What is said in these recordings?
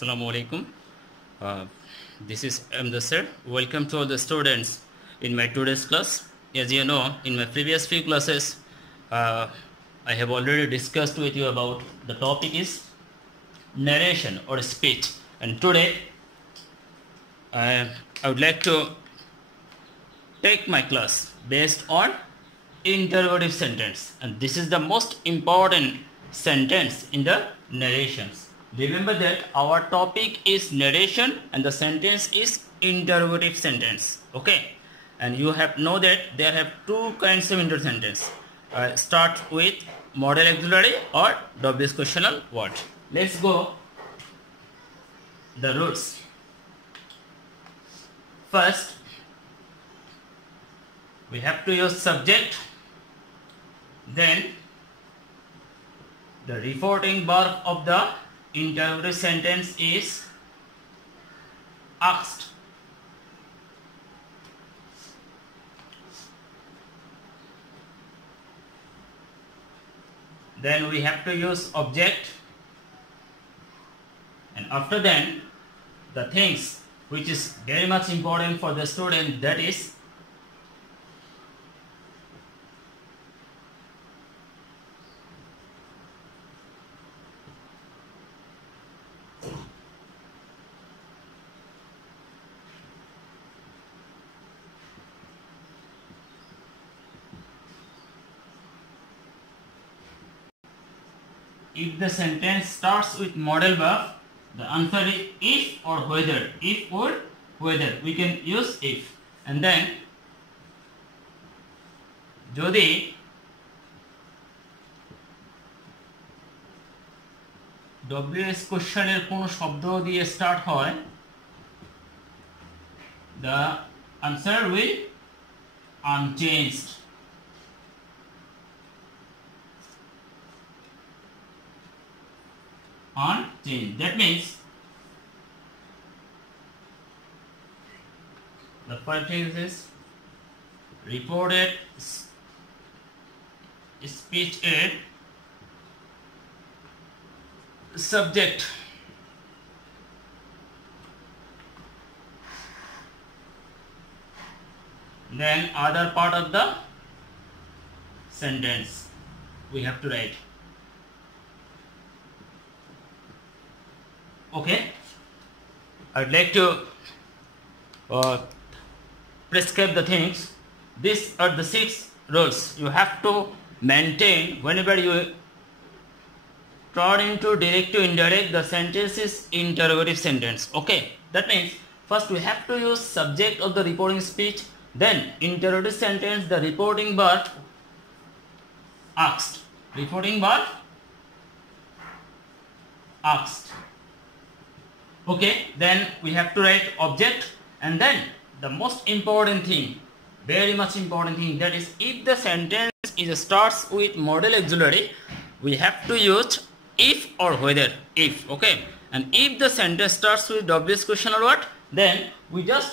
Assalamu alaikum. Uh, this is Amdasir. Welcome to all the students in my today's class. As you know, in my previous few classes, I have already discussed with you about the topic is narration or speech. And today, I would like to take my class based on interrogative sentence, and this is the most important sentence in the narrations. Remember that our topic is narration and the sentence is interrogative sentence. Okay, and you have know that there have two kinds of interrogative sentence. Start with model auxiliary or WH questional word. Let's go the rules. First, we have to use subject, then the reporting verb of the interrogative sentence is asked. Then we have to use object, and after then the things which is very much important for the student, that is if the sentence starts with modal verb, the answer is if or whether. If or whether, we can use if. And then যদি WH কোশ্চেনের কোন শব্দ দিয়ে start হয়, the answer will unchanged. Unchanged. That means the first thing is reported speech aid subject, then other part of the sentence we have to write. Okay, I'd like to prescribe the things. These are the 6 rules you have to maintain whenever you turn into direct to indirect. The sentence is interrogative sentence. Okay, that means first we have to use subject of the reporting speech, then interrogative sentence, the reporting verb asked, reporting verb asked. Okay, then we have to write object, and then the most important thing, very much important thing, that is if the sentence starts with modal auxiliary, we have to use if or whether. If, okay, and if the sentence starts with WH questional word, then we just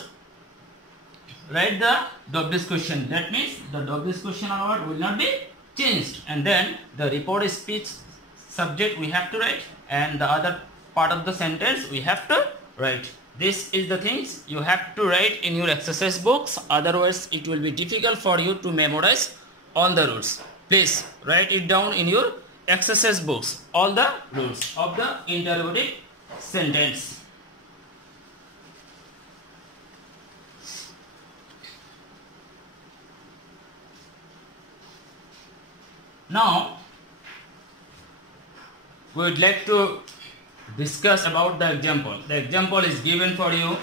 write the WH question. That means the WH questional word will not be changed, and then the reported speech subject we have to write, and the other part of the sentence we have to write. This is the things you have to write in your exercise books, otherwise it will be difficult for you to memorize all the rules. Please write it down in your exercise books, all the rules of the interrogative sentence. Now we would like to discuss about the example. The example is given for you.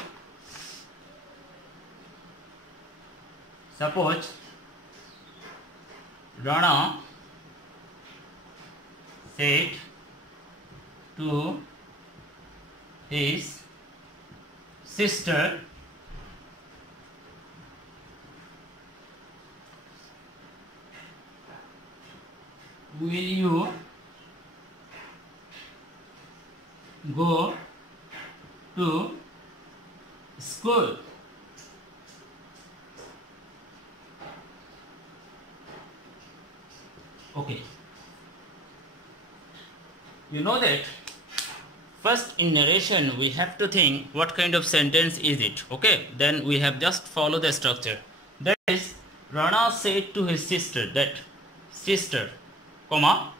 Suppose Rana said to his sister, will you go to school? Okay. You know that First, in narration, we have to think what kind of sentence is it. Okay, then we have just follow the structure. That is, Rana said to his sister that, sister, comma,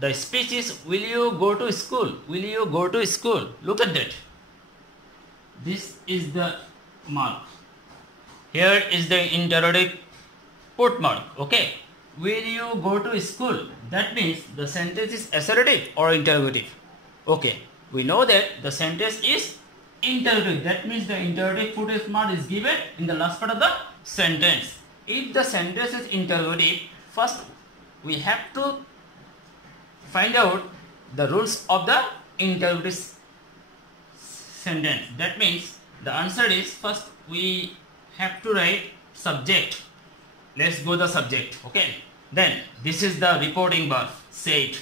the speech is, will you go to school? Will you go to school? Look at that. This is the mark. Here is the interrogative put mark. Okay. Will you go to school? That means the sentence is assertive or interrogative. Okay. We know that the sentence is interrogative. That means the interrogative put mark is given in the last part of the sentence. If the sentence is interrogative, first we have to find out the rules of the interrogative sentence. That means the answer is, first we have to write subject. Let's go the subject. Okay. Then this is the reporting verb, said.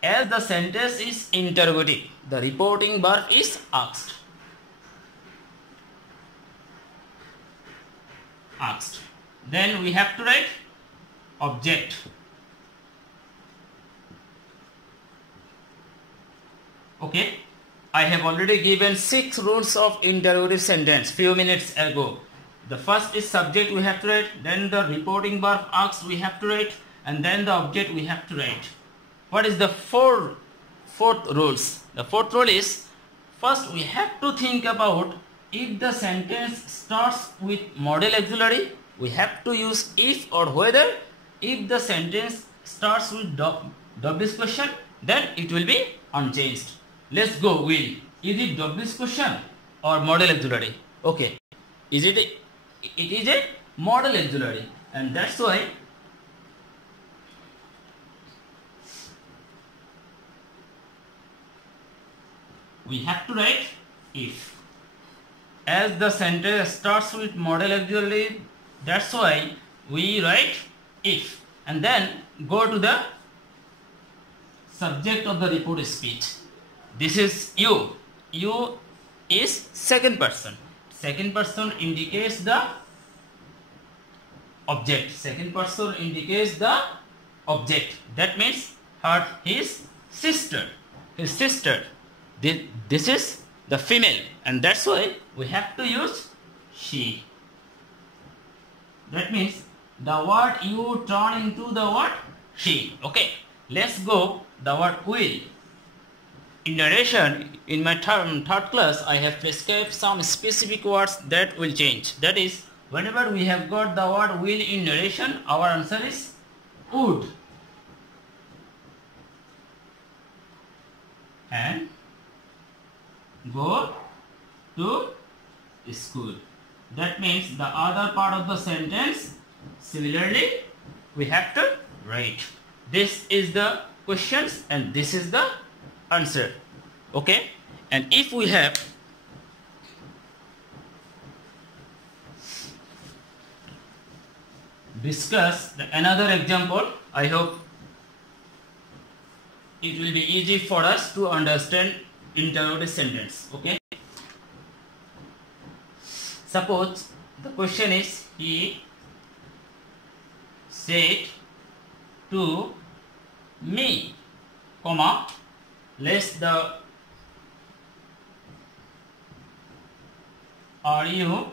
As the sentence is interrogative, the reporting verb is asked. Asked. Then we have to write object. Okay. I have already given 6 rules of interrogative sentence few minutes ago. The first is subject we have to write, then the reporting verb asked we have to write, and then the object we have to write. What is the fourth rules? The fourth rule is, first we have to think about if the sentence starts with modal auxiliary, we have to use if or whether. If the sentence starts with WH question, then it will be unchanged. Let's go. Will. Is it WH question or modal auxiliary? Okay. It is a modal auxiliary, and that's why we have to write if. As the sentence starts with modal auxiliary, that's why we write if, and then go to the subject of the report speech. This is you. You is second person. Second person indicates the object. Second person indicates the object. That means his sister. His sister. This is the female, and that's why we have to use she. That means the word you turn into the word she. Okay. Let's go the word will. In narration, in my third class, I have prescribed some specific words that will change. That is, whenever we have got the word will in narration, our answer is would. And go to school. That means the other part of the sentence, similarly, we have to write. This is the questions and this is the answer. Okay. And if we have discuss another example, I hope it will be easy for us to understand interrogative sentence. Okay. Suppose the question is, he said to me, comma, are you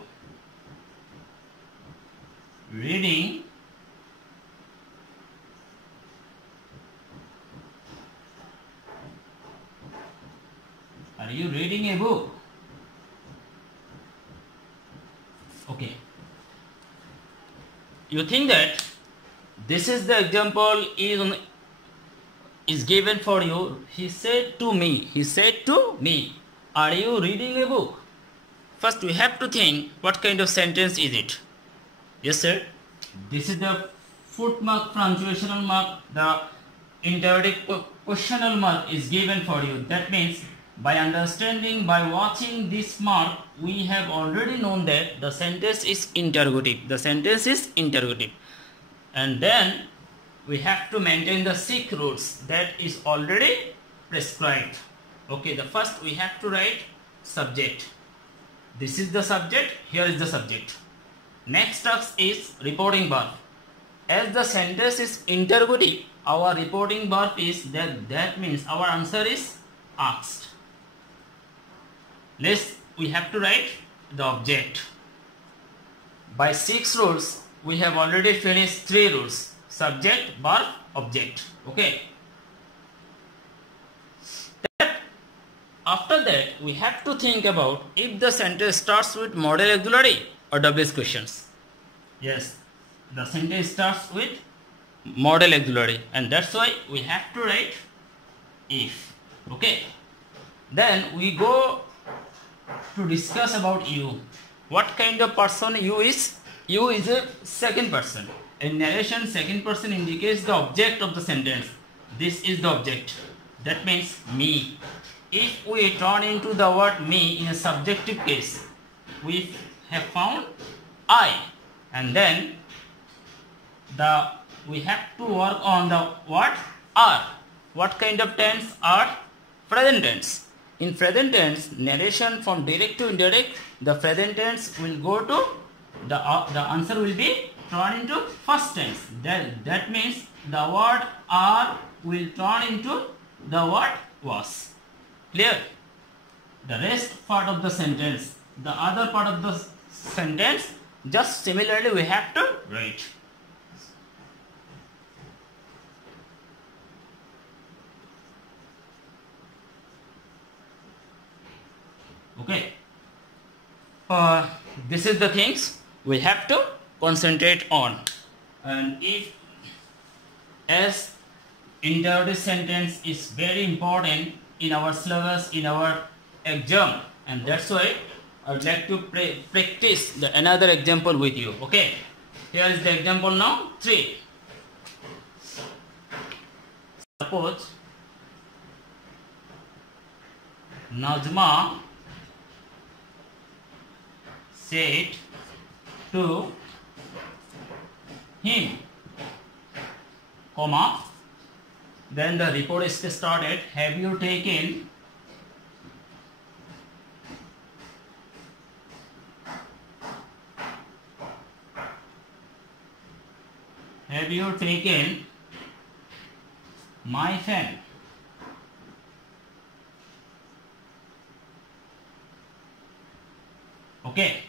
reading a book? Okay. You think that this is the example is given for you. He said to me. He said to me, are you reading a book? First we have to think what kind of sentence is it. Yes sir. This is the footmark, punctuational mark, the interrogative questional mark is given for you. That means by understanding, by watching this mark, we have already known that the sentence is interrogative. The sentence is interrogative. And then we have to maintain the 6 rules that is already prescribed. Okay, the first we have to write subject. This is the subject, here is the subject. Next task is reporting verb. As the sentence is interrogative, our reporting verb is that means our answer is asked. we have to write the object. By 6 rules, we have already finished 3 rules: subject, verb, object. Okay. After that, we have to think about if the sentence starts with model auxiliary or WH questions. Yes, the sentence starts with model auxiliary, and that's why we have to write if. Okay. Then we go to discuss about you. What kind of person you is? You is a second person. In narration, second person indicates the object of the sentence. This is the object. That means me. If we turn into the word me in a subjective case, we have found I, and then we have to work on the word are. What kind of tense are? Present tense. In present tense, narration from direct to indirect, the present tense will go to the answer will be turned into first tense. That means the word are will turn into the word was. Clear? The rest part of the sentence, the other part of the sentence, just similarly we have to write. Okay. This is the things we have to concentrate on. And if as interrogative sentence is very important in our syllabus, in our exam, and that's why I would like to practice another example with you. Okay. Here is the example now 3. Suppose Najma said to him, comma, then the report is started, have you taken my fan? Okay.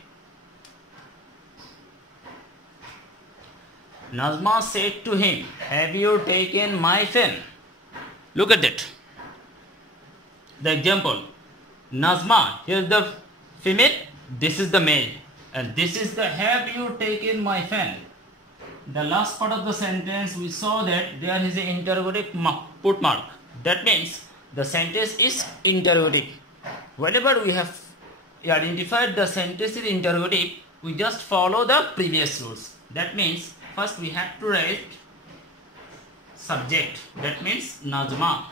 Nazma said to him, have you taken my fan? Look at it. The example. Nazma, here is the female, this is the male. And this is the have you taken my fan. The last part of the sentence we saw that there is an interrogative put mark. That means the sentence is interrogative. Whenever we have identified the sentence is interrogative, we just follow the previous rules. That means first we have to write subject. That means Najma.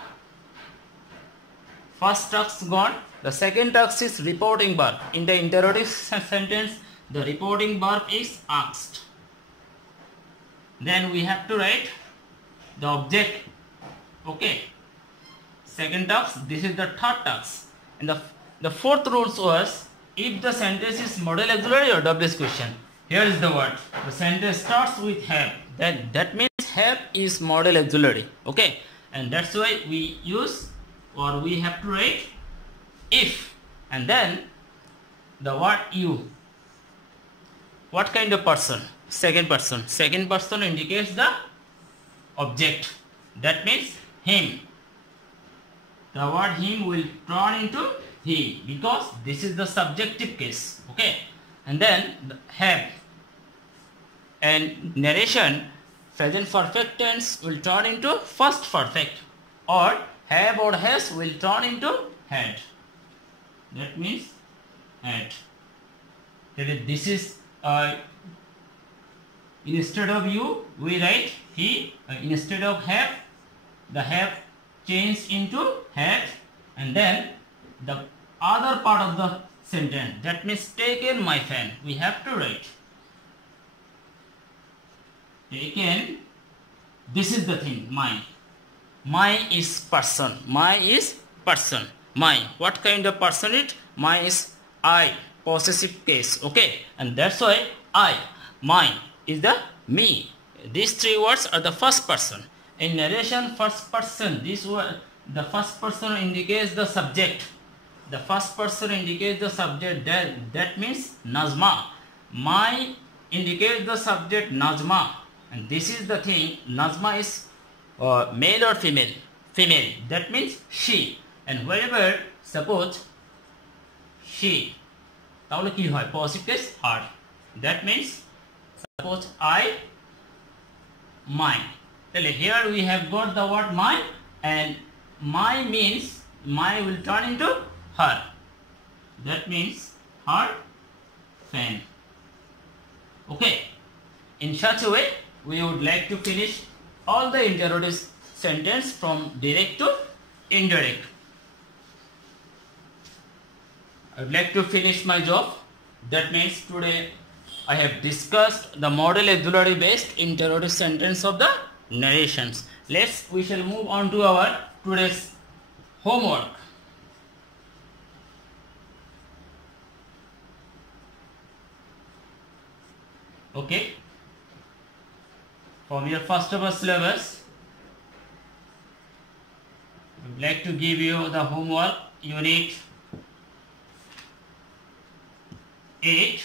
First task gone. The second task is reporting verb. In the interrogative sentence, the reporting verb is asked. Then we have to write the object. Okay. Second task. This is the third task. And the fourth rule was if the sentence is model auxiliary or WH question. Here is the word. The sentence starts with have. That means have is model auxiliary. Okay. And that's why we use or we have to write if. And then the word you. What kind of person? Second person. Second person indicates the object. That means him. The word him will turn into he because this is the subjective case. Okay. And then the have. And narration, present perfect tense will turn into first perfect, or have or has will turn into had. That means had. This is instead of you we write he. Instead of have, the have changed into had, and then the other part of the sentence, that means taken my fan, we have to write taken. This is the thing, my. My is person. My is person. My. What kind of person it? My is I. Possessive case. Okay. And that's why I. Mine is the me. These three words are the first person. In narration, first person. This word, the first person indicates the subject. the first person indicates the subject, that means Najma. My indicates the subject Najma, and this is the thing. Najma is male or female? Female. That means she. And wherever suppose she, তাহলে কি হয়? Positive case her. That means suppose I, mine. Here we have got the word mine, and my means my will turn into her. That means her fan. Okay. In such a way, we would like to finish all the interrogative sentence from direct to indirect. I would like to finish my job. That means today I have discussed the model auxiliary based interrogative sentence of the narrations. We shall move on to our today's homework. Okay. From your first of all syllabus, I would like to give you the homework unit 8,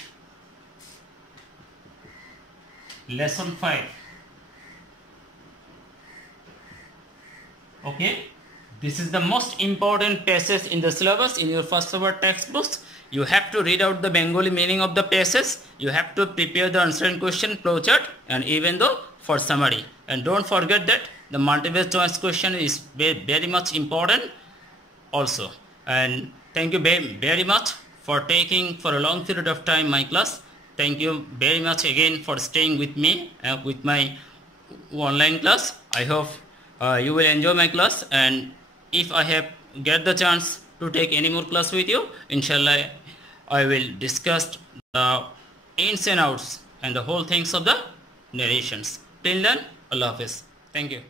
lesson 5. Okay, this is the most important passage in the syllabus. In your first of all textbooks, you have to read out the Bengali meaning of the passage. You have to prepare the answering question flowchart, and even though for summary. And don't forget that the multiple choice question is very much important also. And thank you very much for taking for a long period of time my class. Thank you very much again for staying with me with my online class. I hope you will enjoy my class, and if I have get the chance to take any more class with you, inshallah I will discuss the ins and outs and the whole things of the narrations. Till then, Allah Hafiz. Thank you.